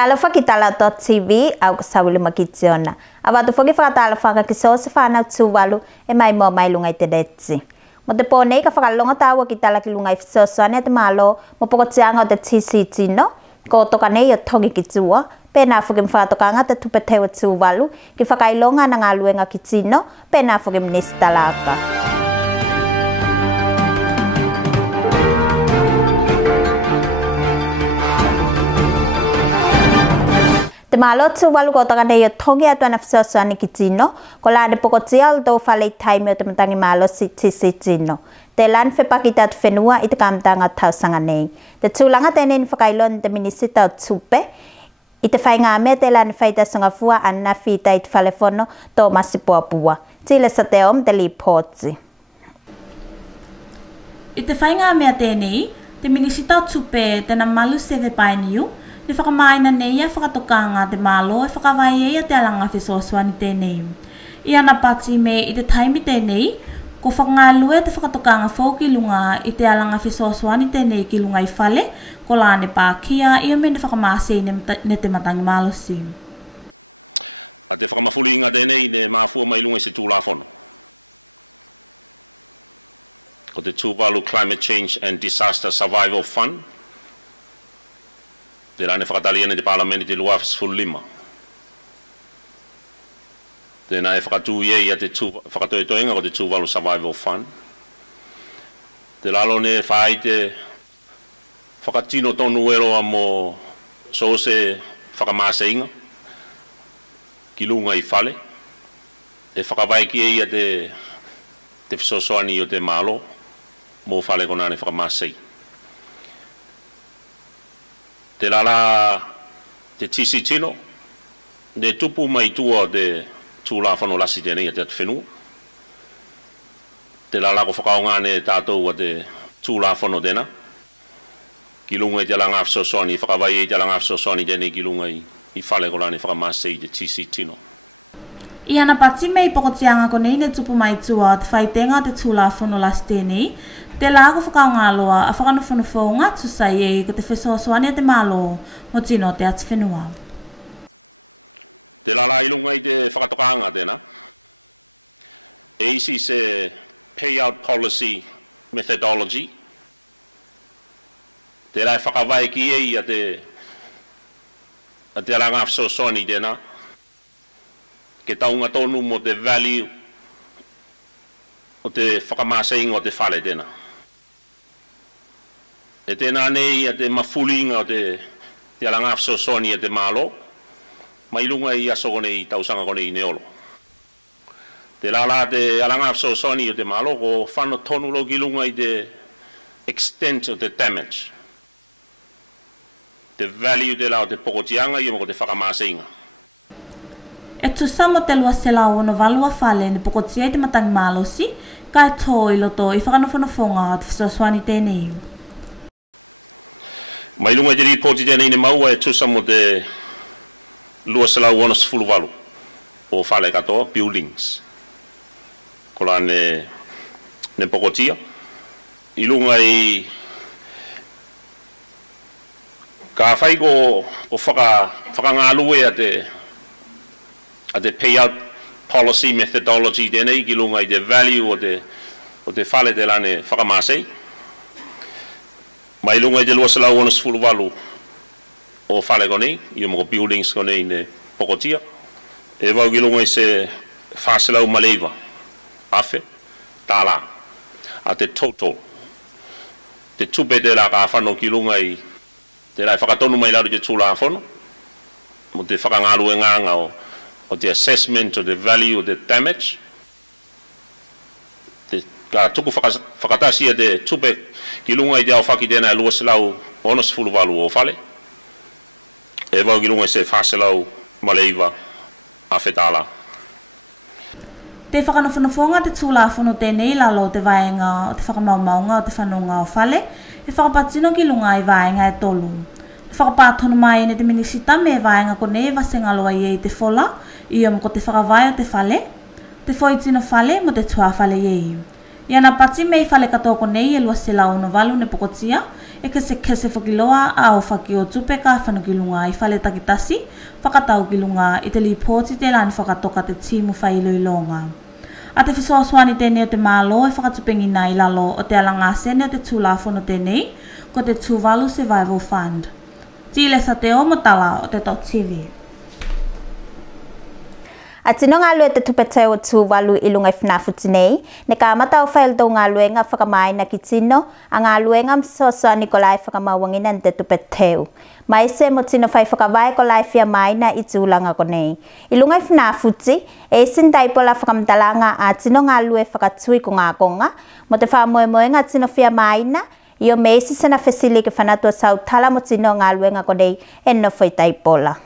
Talo fa kitala dotTV au kusawili makitiona. Abatu fogi fakatala faka kisosi fana Tuvalu e mai mo mai lungai tedetsi. Mo te pone ka fakalonga tawa kitala ki lungai fisoso ane te malo mo poko tianga o te TCT no. Ko toka nei o tongi kitua. Pena fogi mfakatokanga te tupetewa Tuvalu ki fakailonga na ngaluenga kitino. Pena fogi mnistalaka. Te malo Tuvalu ko taka nei o tongi atua na fisoso ane kitino. Ko la de poko tia do fale taime o te matangi malo TCT. Te lan whepakita atu whenua i te kamtanga tausanga nei. Te tūlanga tēnei ni whakailon te minisita o tupe. I te whainga mea te lan whaita songa fua ana whita i te whalefono tō masipuapua. Tile sa te om te li pōtsi. I te whainga mea tēnei, te minisita o tupe tēnā malu sewe painiu, ni whakamaina nei a whakatokanga te malo e whakawai e a te alanga whesoaswani tēnei. I ana pati me i te taimi tēnei, ko whakangalue te whakatokanga fōki lunga i te alanga whesoaswani tēnei ki lunga i whale, ko la ne pākia i o me ne whakamasei ne te matangi malosi. A te whakamafulinga tēnei ne māfua mai lunga i se tūlafono. Ko te Tuvalu Climate Change and Disaster Survival Fund. Te rane whakatali ane te parlamenti te luafis fulima. Tēnā e whakatū iei a te whakatoetoenga ko te Tuvalu Survival Fund. Te lalo ne whaai te whakatino tonu eroa mo so se whakamāseinga ki lunga i whale. E whakawaiki ei a te whisosoani o te malo mo whale ko nāne whakamāsei. Te lala te tisi tino, ne tupu mai tua te tūlawhano lasi tēnei a te atu whenua. Te lala ko whakaonga ne tātou a te tūlawhano tēnā. Ki lunga i te alanga whasosoni, whakawai i te alanga whasosoni tēnei ki lunga i whale ko lāne whakamasei te tisi tino. I ana pati mei pokotianga ko nei ne tupu mai tua te whaitenga te tūlawhano lasi tēnei, te lago whakaonga aloa a whakanofonofonga tusai e ko te whesoaswani a te malo mo tino te atu whenua. Te lala ilunga i te whakatokanga tēnā. E isi se payout policy methodology. Te rai whakawai ki ei a te alanga whasosoni tēnā. Ke taunga tonu mo te value o te whakamaseinga o te whale tēnā. E tēnā nei a te mafulinga o te alanga whasosoni a te malo. Mai lunga i aso kone i tausanga kone i neolo. Te lala te alanga whasosoni o te malo ko whano tonu lo ki lunga i te extent o te damage. Te value te lao te pokotianga i mo ko te whakamāseinga. E tu samo te lua se lau ono valua whale ni pokotia i te matangi malosi, kai tō i loto i whakanofonofonga o te whasoswani tēnei. Mai lunga i te ripoti tēnei ne maua e tu samo te lua se lau ono sifuluwalu o whale katoa, buildings. Ko la ne pokotia. I lunga i ka whai ko whakangalue a te payout policy methodology tēnei ki lunga i te value o te whale te lane whakamasei. Mai lunga i te lua se lau ono sifuluwalu o whale konei, i o moko buildings konei ne pokotia. E wau ki lunga i se whaselau maleiva, awhe, tāla, a te total. Te tupe te la ka whano ki lunga i te rai whakatonu mai laru te tūla whono, mo te whakangalu e nganga o te assessment o the value o the damage. Ka tuku whakatasi a te tupe ki lunga i te au whaki tēnā e lua se lau ono sifuluwalu o whale. E wau ki lunga i se whaselau maleiva a whetala. Te whakanofonofonga te tūlawhano tēnei lalo te vaenga o te whakamaumaunga o te whanonga o whale, e whakapatino ki lunga i vaenga e tolu. Te whakapātono mai ne te minisita me vaenga ko ne vasengaloa i te whola, i o mko te whakawai o te whale, te whoitino whale mo te tua whale i. I ana pati mei whale katoa ko nei e lua se lau no walu ne pokotia, e kese whakiloa au whaki o tupeka whanukilunga I whale takitasi, whakatau kilunga I te lipoti te lani whakatoka te timu whailoilonga. A te whisoswani tēnei o te mālo e whakatupengina I lalo o te alanga sene o te tūlafono tēnei, ko te Tuvalu Survival Fund. Tile sa te o motala o te dotTV. A tino ngā lue te tupete o Tuvalu I lunga I whanafuti nei, ne ka mata o whail tau ngā luenga whakamaina ki tino, a ngā luenga msosoa Nikolai whakamawangina te tupeteu. Mai se mo tino whai whakawai ko lai whia maina I tūlanga ko nei. I lunga I whanafuti, e sin taipola whakamtalanga a tino ngā lue whakatui ko ngā konga, mo te whamoemoenga tino whia maina, I o meisi sana whesili ke whanatua sau tala mo tino ngā luenga ko nei, e no whai taipola.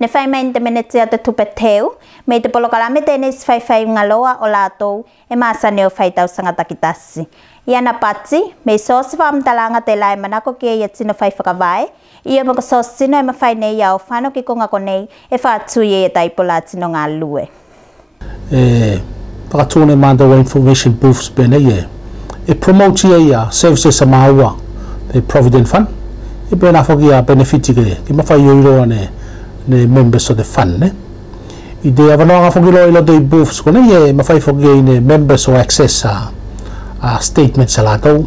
Ne whai main te menete a te tupeteu, me te polokalame tēnei si whai ngaloa o lātou e māsane o whai tau sanga takitasi. Ia na pati, me sosi whaamtalanga te lai manako ki ia tino whai whakawai, ia moko sosi tino e mawhai nei au whano ki konga konei e whaatui e taipola tino ngā lue. Whakatone mātou information booths bene e promote ia services a maua, the Provident Fund, e bena whaki a benefiti ki mawhai oiroa ne members of the fund ne I te avanoanga whakilo I loto I booths kone e mawhai whaki ne members o access statements a lātou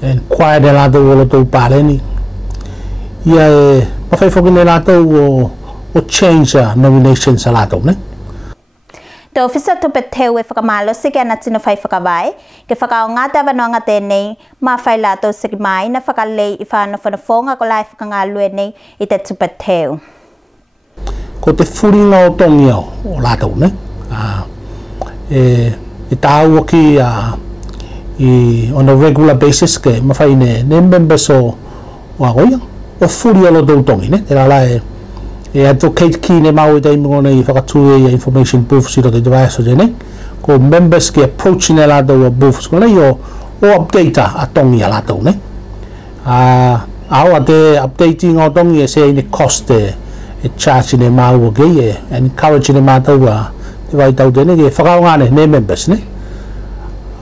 inquire ne lātou o loto pāreni ia e mawhai whaki ne lātou o change nominations a lātou ne Te ofisa tupeteu e whakamalosi ke ana tino whai whakawai, ke whakao ngā te avanoanga tēnei, mā whai lātou siki mai na whakalei I whāna whanafonga ko lai whakangalue nei I te tupeteu. Ko te whuringa o tongi o lātou ne e tāua ki on a regular basis ke mawhai ne members o agoia o whuri o lotou tongi ne te rala e advocate ki ne mau I teimungo nei whakatue I information booths I rote te vaiaso tēnei ko members ki approach ne lātou o booths ko nei o update a tongi a lātou ne aua te updating o tongi e se ne cost e charge ne mau o gei e encourage ne mātou te vai tau tēnei ke whakao ngāne ne members ne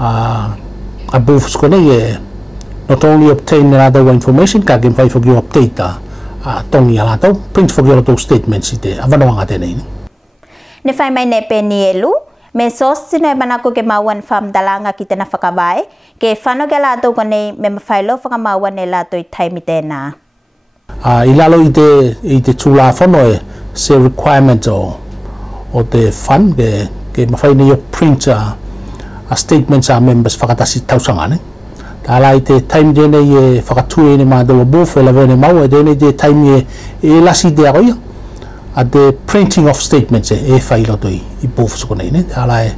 a booths ko nei e not only obtain ne lātou information ka ke mwhai whaki o update tongi a lātou, print whaki o lātou statements I te avanoanga tēnei ne. Ne whai mai ne pēni elu, me sostino e manako ke mauan whamdalanga ki tēnā whakawai, ke whano ke lātou konei me mawhailo whakamauan e lātou I taimi tēnā. I lalo I te tūlāwhano e se requirement o te fund, ke mawhai nei o print statements a members whakatasi tausanga ne. Tāla I te taimi tēnei e whakatue ne mātou a booth e lawe ne mau e tēnei te taimi e lasi te agoia a te printing of statements e whailoto I booths ko nei ne tāla e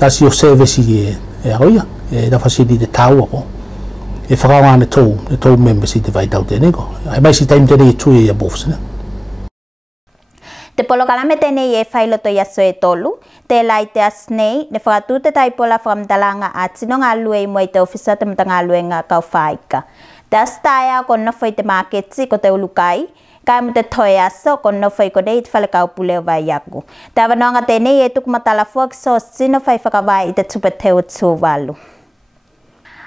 tasi o service e agoia e tawhasiri te tāua ko e whakawa ne tau members I te vaitau tēnei ko e maisi taimi tēnei e tue a booths ne Te polokalame tēnei e whailoto I aso e tolu, te lai te asnei, ne whakatū te taipola whakamtalanga a tino ngā lue I mua I te ofisa te mata ngā lue ngā kau whaika. Te astaia ko nofo I te māketi ko te ulukai, kai mo te toe aso ko nofo I ko nei te whale kau puleo vai aku. Te avanoanga tēnei e tuku matalafua ki so sino whai whakawai I te tupeteu Tuvalu.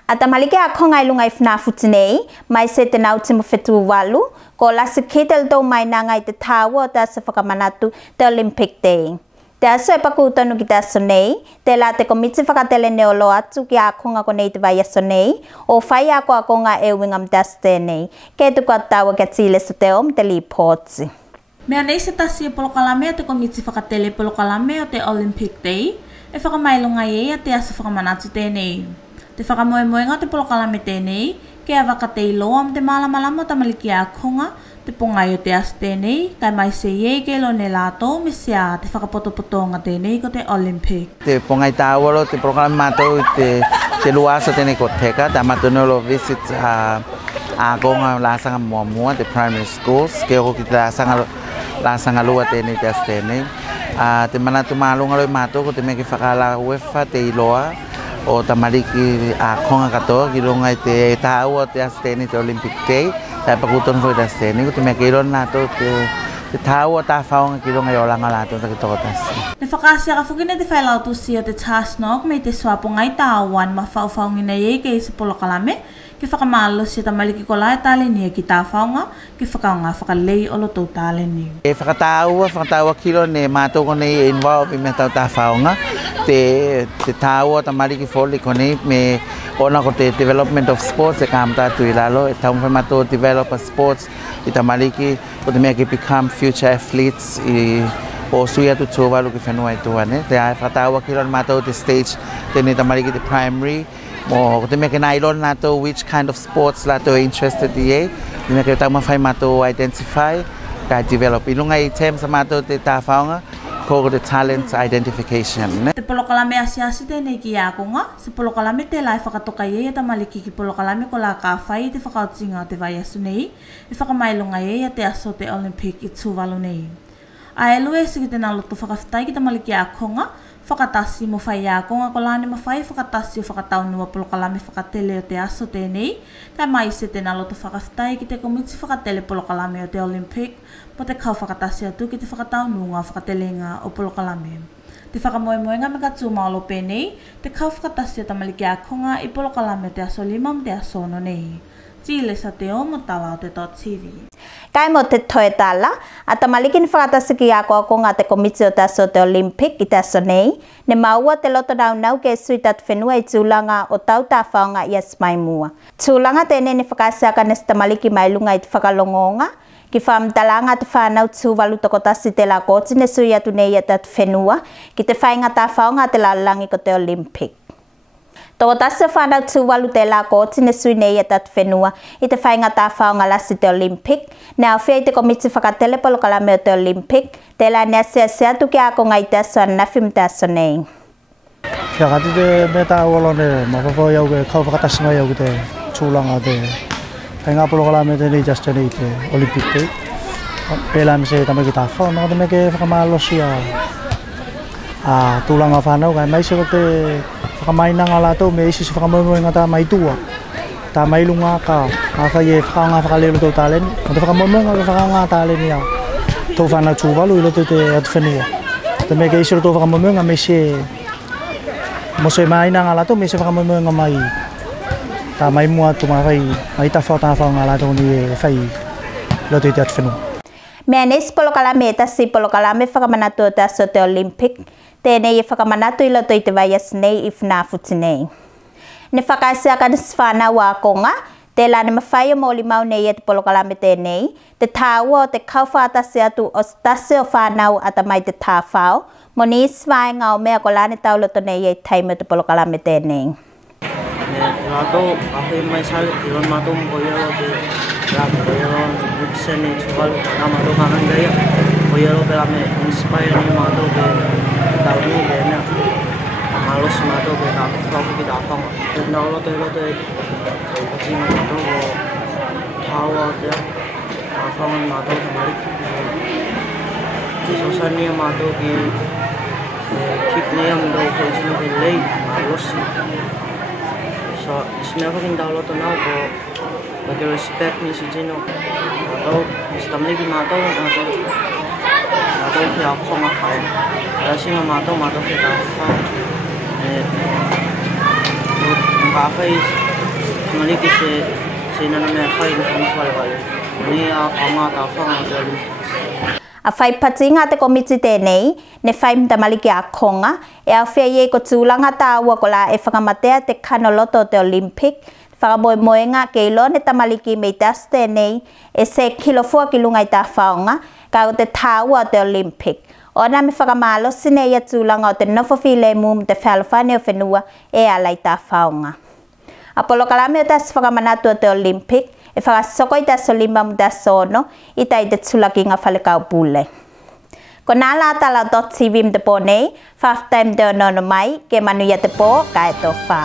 A tamalike a konga I lunga I whanafuti nei, mai se te nau te mawhetu walu, ko lasi ki te ldou mai nanga I te tāua o te asa whakamanatu te Olympic Day. Te aso e pakutonu ki te aso nei, te la te komiti whakatele neolo atu ki a konga ko nei te vai aso nei, o whai a ko a konga e wingam te aso tēnei, ke tuku a tāua ki a tile so te om te li pōtsi. Mea nei se tasi e polokalame o te komiti whakatele polokalame o te Olympic Day, e whakamailonga I a te aso whakamanatu tēnei. Te whakamoemoenga te polokalame tēnei, ke a wakatei loa am te malamalama o tamaliki a konga, te pongai o te aso tēnei, kai mai se iei ke lo ne lātou me sea te whakapotopotonga tēnei ko te Olympic. Te pongai tāwaro, te polokalame mātou te luaso tēnei ko teka, te amatonolo visit a konga lāsanga mua, te primary schools, ke oko ki te lāsanga lua tēnei te aso tēnei. Te manatu mālunga roi mātou ko te meke whakala uefa te iloa, o tamariki a konga katoa ki runga I te tāua te asteni te Olympic Day tai pakuton foi te asteni ko te mea keiron nato te tāua tā whaonga ki runga I o langa lato ta ki toko tasi. Ne whakasia ka whukine te whailautusi o te task nok me te swaponga I tāuan ma whauwhaungina I ke I se polokalame ke whakamalo si tamaliki ko lai tale ni ki tā whaunga, ke whakaunga whakalei o loto tale ni. E whakataua kilo ne mātou kone involve me tau tā whaunga, te tāua tamaliki foli kone me ona ko te development of sports e kāmata tu I lalo, e taunga mātou develop a sports I tamaliki, ko te mea ki become future athletes I o suia tu Tuvalu ki whenua I tuane. Te ai whakataua kilo mātou te stage, tēne tamariki te primary, mo te mea ke nailon nātou which kind of sports lātou interested I e, te mea ke tau mawhai mātou identify, ka develop. I lunga I terms a mātou te tāwhaonga, ko te talent identification. Te polokalame asiasi tēnei ki ākonga, se polokalame te lai whakatoka I e tamaliki ki polokalame ko la ka whai te whakautinga te vai asu nei, I whakamailunga I te aso te Olympic I Tuvalu nei. A elue se ki tēnā loto whakawhitai ki tamaliki ākonga, whakatasi mo whai ākonga ko lāne mawhai whakatasi o whakataunua polokalame whakatele o te aso tēnei, kai mai se tēnā loto whakawhitai ki te komiti whakatele polokalame o te Olympic, po te kau whakatasi atu ki te whakataunua whakatelenga o polokalame. Te whakamoemoenga me ka tūmaolo pēnei, te kau whakatasi o tamaliki ākonga I polokalame o te aso 5 te aso no nei. Tile sa te o mo tala o te dotTV. Kai mo te toe tala, a tamaliki ni whakatasi ki ako ngā te komiti o te aso te Olympic I te aso nei, ne maua te loto nau ke sui tatu whenua I tūlanga o tau tā whaonga I asmai mua. Tūlanga tēnei ni whakasiaka nes tamaliki mai lunga I te whakalongonga, ki whamtalanga te whanau Tuvalu tokotasi te la kōti ne sui atu nei a tatu whenua, ki te whainga tā whaonga te lalangi ko te Olympic. Toko tasi whanau Tuvalu te la kōti ne sui nei a tatu whenua I te whainga tā whaonga lasi te Olympic, ne au whia I te komiti whakatele polokalame o te Olympic, te la nea se atu ki ako ngai te aso anawhi te aso nei. Kia kati te me tā uolone, mawhawhau iau ke kau whakatasi mai iau ki te tūlanga te whainga polokalame te nei just nei te Olympic te. Pēla me se tamaki tā whao, nā te me ke whakamalosi a tūlanga whanau, kai mai se ko te whakamainanga lātou me isi se whakamoemoenga tā mai tua. Tā mai lunga ka, a whai e whakaunga whakalelo tō tāleni, o te whakamoemoenga ka whakaunga tāleni au. Tō whanau Tuvalu I loto te atu whenua. Te me ke isi tō whakamoemoenga me se mo se mainanga lātou me se whakamoemoenga mai. Tā mai mua tu mai tā whaunga lātou ni e whai loto te atu whenua. Mea nesi polokalame e tasi polokalame whakamanatu o te aso te Olympic, tēnei e whakamanatu I loto I te vai as nei I whanawhuti nei. Ne whakaisiaka nisi whanau a konga, te la ne mawhai o mōli mau nei e te polokalame tēnei, te tāua o te kauwhātasi atu o tasi o whanau ata mai te tāwhao, mo ni isi whaenga o mea ko lāne tau loto nei e taime te polokalame tēnei. Rato, aku yang main salib, iwan mato mkoyelo te lamu koyelo nipseni Tuvalu, na mato kangen gaya, koyelo te lame inspire ni mato ke kalmu ke na halus mato ke tau ki datang, na lote kecil mato ko tawa te afang mato kemarin, susah ni mato ki kitne yang do kecil ke lei halus. So, isme ako kin dawlo to now ko pag respect ni si Gino. Atau istamli ki mataw siya ako nga kaya. Kasi nga mataw siya ako. Makakay maliki si nanamaya kay sa mas wale-wale. Mani ako nga kapang ang galing. A whai pati ngā te komiti tēnei, ne whai mtamaliki a konga, e au whia ko tūlanga tāua ko la e whakamatea te kanoloto o te Olympic, whakamoemoenga ke ilo ne tamaliki me te asu tēnei, e se kilofua ki lunga I tā whaonga, ka o te tāua o te Olympic. Ona me whakamalosi nei a tūlanga o te nofowhile mum te whalawhane o whenua e alai tā whaonga. A polokalame o tas whakamanatu o te Olympic, e whakasoko I taso 5 te aso ono, I tai te tulaki ngā whalekau pule. Ko nā la tala dotTV mte pōnei, whaftai mte ono mai, ke manu ia te pō, ka e tō whā.